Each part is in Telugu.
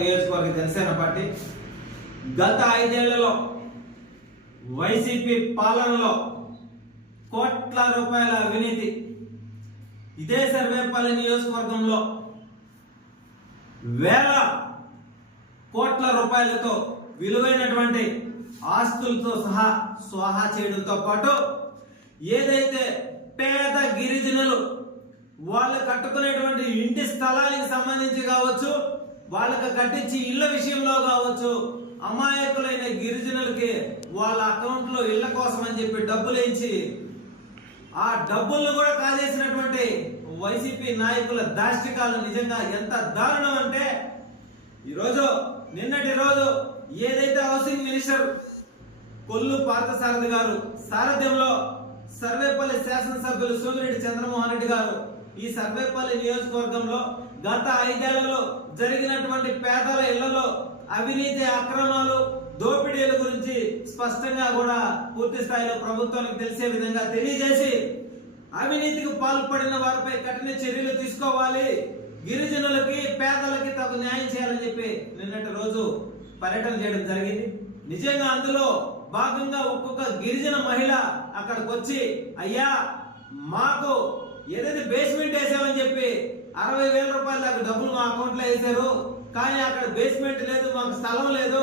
నియోజకవర్గ జనసేన పార్టీ గత 5 ఏళ్లలో వైసీపీ పాలనలో కోట్ల రూపాయల అవినీతి, ఇదే సర్వేపల్లి నియోజకవర్గంలో వేల కోట్ల రూపాయలతో విలువైనటువంటి ఆస్తులతో సహా స్వాహా చేయడంతో పాటు ఏదైతే పేద గిరిజనులు వాళ్ళు కట్టుకునేటువంటి ఇంటి స్థలానికి సంబంధించి కావచ్చు, వాళ్ళకి కట్టించి ఇళ్ల విషయంలో కావచ్చు, అమాయకులైన గిరిజనులకి వాళ్ళ అకౌంట్లో ఇళ్ల కోసం అని చెప్పి డబ్బులు వేయించి ఆ డబ్బులను కూడా కాజేసినటువంటి వైసీపీ నాయకుల దాష్టికాలు నిజంగా ఎంత దారుణం అంటే, ఈరోజు నిన్నటి రోజు ఏదైతే హౌసింగ్ మినిస్టర్ కొల్లు పార్థసారథి గారు సారథ్యంలో సర్వేపల్లి శాసనసభ్యులు సోమిరెడ్డి చంద్రమోహన్ రెడ్డి గారు ఈ సర్వేపల్లి నియోజకవర్గంలో గత 5 ఏళ్లలో జరిగినటువంటి పేదల ఇళ్లలో అవినీతి, అక్రమాలు, దోపిడీల గురించి స్పష్టంగా కూడా పూర్తి స్థాయిలో ప్రభుత్వానికి తెలిసే విధంగా తెలియజేసి అవినీతికి పాల్పడిన వారిపై కఠిన చర్యలు తీసుకోవాలి, గిరిజనులకి పేదలకి తగు న్యాయం చేయాలని చెప్పి నిన్నటి రోజు పర్యటన చేయడం జరిగింది. నిజంగా అందులో భాగంగా ఒక్కొక్క గిరిజన మహిళ అక్కడికి వచ్చి, అయ్యా మాకు ఏదైతే బేస్మెంట్ వేసామని చెప్పి 60,000 రూపాయల దాకా డబ్బులు మా అకౌంట్లో వేసారు, కానీ అక్కడ బేస్మెంట్ లేదు, మాకు స్థలం లేదు,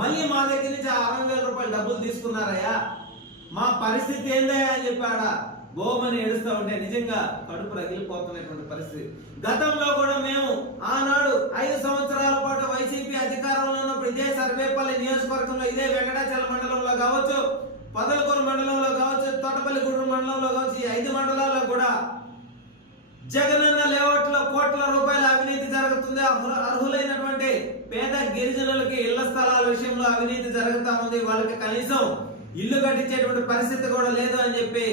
మళ్ళీ మా దగ్గర నుంచి 60,000 రూపాయల డబ్బులు తీసుకున్నారయ్యా, మా పరిస్థితి ఏందయ్యా అని చెప్పాడా గోమని ఏడుస్తూ ఉంటే నిజంగా కడుపు రగిలిపోతున్నటువంటి పరిస్థితి. గతంలో కూడా మేము ఆనాడు 5 సంవత్సరాల పాటు వైసీపీ అధికారంలో ఉన్నప్పుడు ఇదే సర్వేపల్లి నియోజకవర్గంలో, ఇదే వెంకటాచలం మండలంలో కావచ్చు, పొదలకూరు మండలంలో కావచ్చు, తోటపల్లిగూడెం మండలంలో కావచ్చు, ఈ 5 మండలాల్లో కూడా జగనన్న లేఅవుట్లో కోట్ల రూపాయల అవినీతి జరుగుతుంది. అర్హులైనటువంటి పేద గిరిజనులకి ఇళ్ల స్థలాల విషయంలో అవినీతి జరుగుతా ఉంది. వాళ్ళకి కనీసం ఇల్లు కట్టించేటువంటి పరిస్థితి కూడా లేదు అని చెప్పి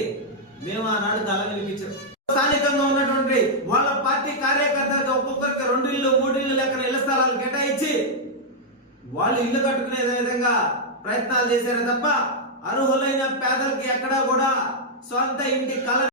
మేము ఆనాడు గల వినిపించాం. స్థానికంగా ఉన్నటువంటి వాళ్ళ పార్టీ కార్యకర్తలకు ఒక్కొక్కరికి 2 ఇళ్ళు 3 ఇళ్ళు లెక్కన ఇళ్ల స్థలాలు కేటాయించి వాళ్ళు ఇల్లు కట్టుకునే విధంగా ప్రయత్నాలు చేశారు తప్ప అర్హులైన పేదలకి ఎక్కడా కూడా సొంత ఇంటి కళ